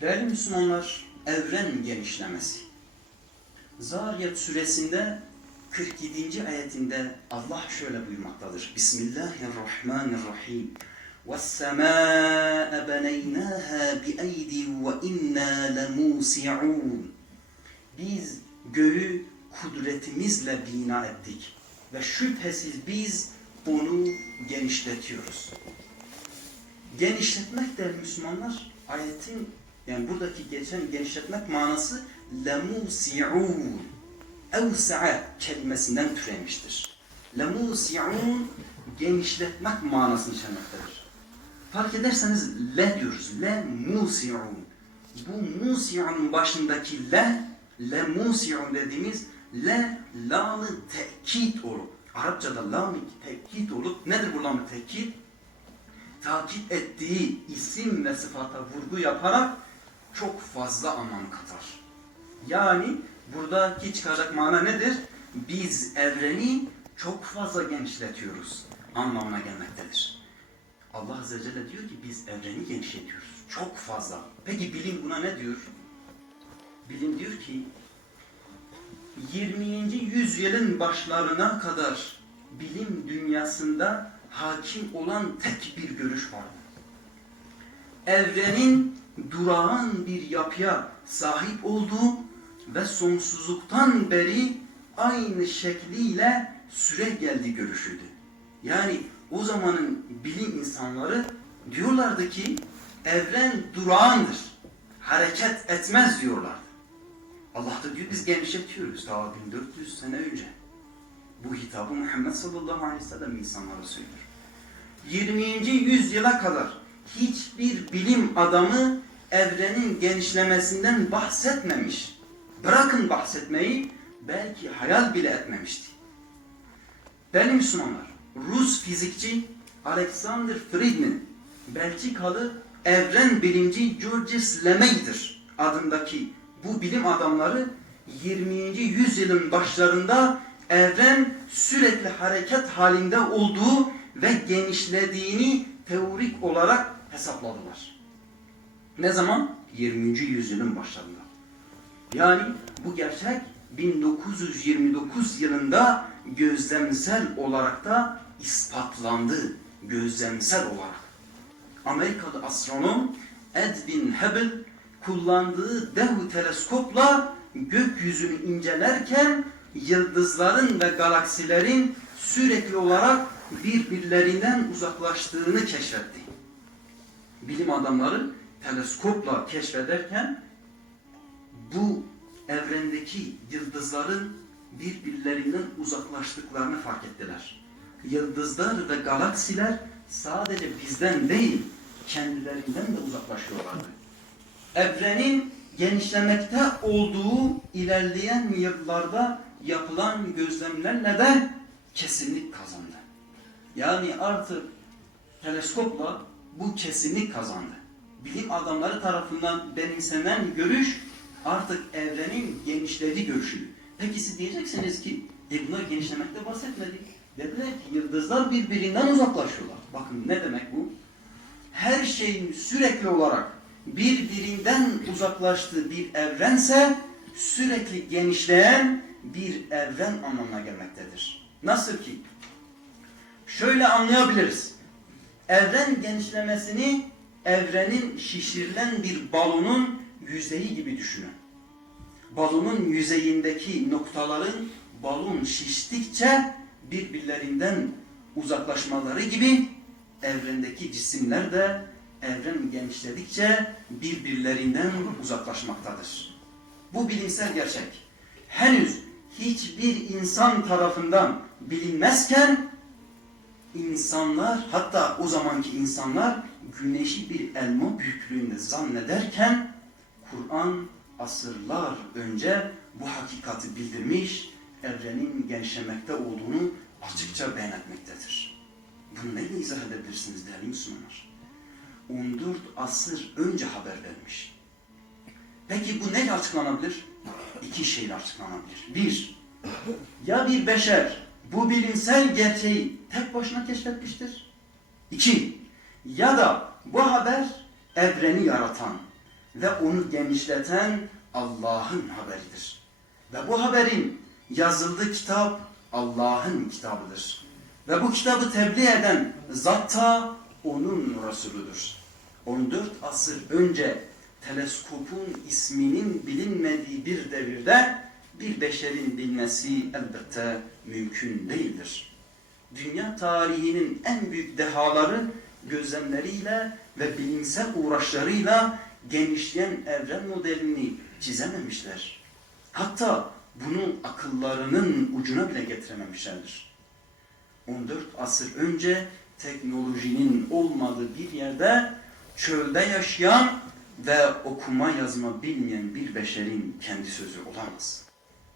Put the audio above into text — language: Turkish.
Değerli Müslümanlar, evren genişlemesi. Zariyat suresinde 47. ayetinde Allah şöyle buyurmaktadır. Bismillahirrahmanirrahim. وَالسَّمَاءَ بَنَيْنَاهَا بِأَيْدٍ وَإِنَّا لَمُوسِعُونَ Biz göğü kudretimizle bina ettik ve şüphesiz biz onu genişletiyoruz. Genişletmek de Müslümanlar ayetin yani buradaki geçen genişletmek manası lemusi'un evsa'a kelimesinden türemiştir. Lemusi'un genişletmek manasını içermektedir. Fark ederseniz le diyoruz. Le musi'un. Bu musi'un başındaki le, le dediğimiz le lamı tekit olup, Arapçada lamı tekit olup, nedir bu lamı tekit? Takip ettiği isim ve sıfata vurgu yaparak çok fazla anlam katar. Yani buradaki çıkacak mana nedir? Biz evreni çok fazla genişletiyoruz anlamına gelmektedir. Allah Azze ve Celle diyor ki biz evreni genişletiyoruz. Çok fazla. Peki bilim buna ne diyor? Bilim diyor ki 20. yüzyılın başlarına kadar bilim dünyasında hakim olan tek bir görüş var. Evrenin durağan bir yapıya sahip olduğu ve sonsuzluktan beri aynı şekliyle süre geldi görüşüydü. Yani o zamanın bilim insanları diyorlardı ki evren durağandır. Hareket etmez diyorlardı. Allah da diyor biz genişletiyoruz daha 1400 sene önce. Bu hitabı Muhammed sallallahu aleyhi ve sellem insanlara söylüyor. 20. yüzyıla kadar hiçbir bilim adamı evrenin genişlemesinden bahsetmemiş. Bırakın bahsetmeyi belki hayal bile etmemişti. Değerli Müslümanlar, Rus fizikçi Alexander Friedman, Belçikalı evren bilimci Georges Lemaitre adındaki bu bilim adamları 20. yüzyılın başlarında evren sürekli hareket halinde olduğu ve genişlediğini teorik olarak hesapladılar. Ne zaman? 20. yüzyılın başlarında. Yani bu gerçek 1929 yılında gözlemsel olarak da ispatlandı. Gözlemsel olarak. Amerikalı astronom Edwin Hubble kullandığı dev teleskopla gökyüzünü incelerken yıldızların ve galaksilerin sürekli olarak birbirlerinden uzaklaştığını keşfetti. Bilim adamları teleskopla keşfederken bu evrendeki yıldızların birbirlerinden uzaklaştıklarını fark ettiler. Yıldızlar ve galaksiler sadece bizden değil, kendilerinden de uzaklaşıyorlardı. Evrenin genişlemekte olduğu ilerleyen yıllarda yapılan gözlemlerle de kesinlik kazandı. Yani artık teleskopla bu kesinlik kazandı. Bilim adamları tarafından benimsenen görüş artık evrenin genişlediği görüşü. Peki siz diyeceksiniz ki e bunlar genişlemekte bahsetmedik. Dediler ki yıldızlar birbirinden uzaklaşıyorlar. Bakın ne demek bu? Her şeyin sürekli olarak birbirinden uzaklaştığı bir evrense sürekli genişleyen bir evren anlamına gelmektedir. Nasıl ki? Şöyle anlayabiliriz. Evren genişlemesini evrenin şişirilen bir balonun yüzeyi gibi düşünün. Balonun yüzeyindeki noktaların balon şiştikçe birbirlerinden uzaklaşmaları gibi evrendeki cisimler de evren genişledikçe birbirlerinden uzaklaşmaktadır. Bu bilimsel gerçek. Henüz hiçbir insan tarafından bilinmezken insanlar hatta o zamanki insanlar güneşi bir elma büyüklüğünde zannederken Kur'an asırlar önce bu hakikati bildirmiş, evrenin genişlemekte olduğunu açıkça beyan etmektedir. Bunu neyle izah edebilirsiniz değerli Müslümanlar? 14 asır önce haber vermiş. Peki bu neyle açıklanabilir? İki şeyle açıklanabilir. Bir, ya bir beşer bu bilimsel gerçeği tek başına keşfetmiştir. İki, ya da bu haber evreni yaratan ve onu genişleten Allah'ın haberidir. Ve bu haberin yazıldığı kitap Allah'ın kitabıdır. Ve bu kitabı tebliğ eden zat da onun Resuludur. 14 asır önce teleskopun isminin bilinmediği bir devirde bir beşerin bilmesi elbette mümkün değildir. Dünya tarihinin en büyük dehaları gözlemleriyle ve bilimsel uğraşlarıyla genişleyen evren modelini çizememişler. Hatta bunu akıllarının ucuna bile getirememişlerdir. 14 asır önce teknolojinin olmadığı bir yerde çölde yaşayan ve okuma yazma bilmeyen bir beşerin kendi sözü olamaz.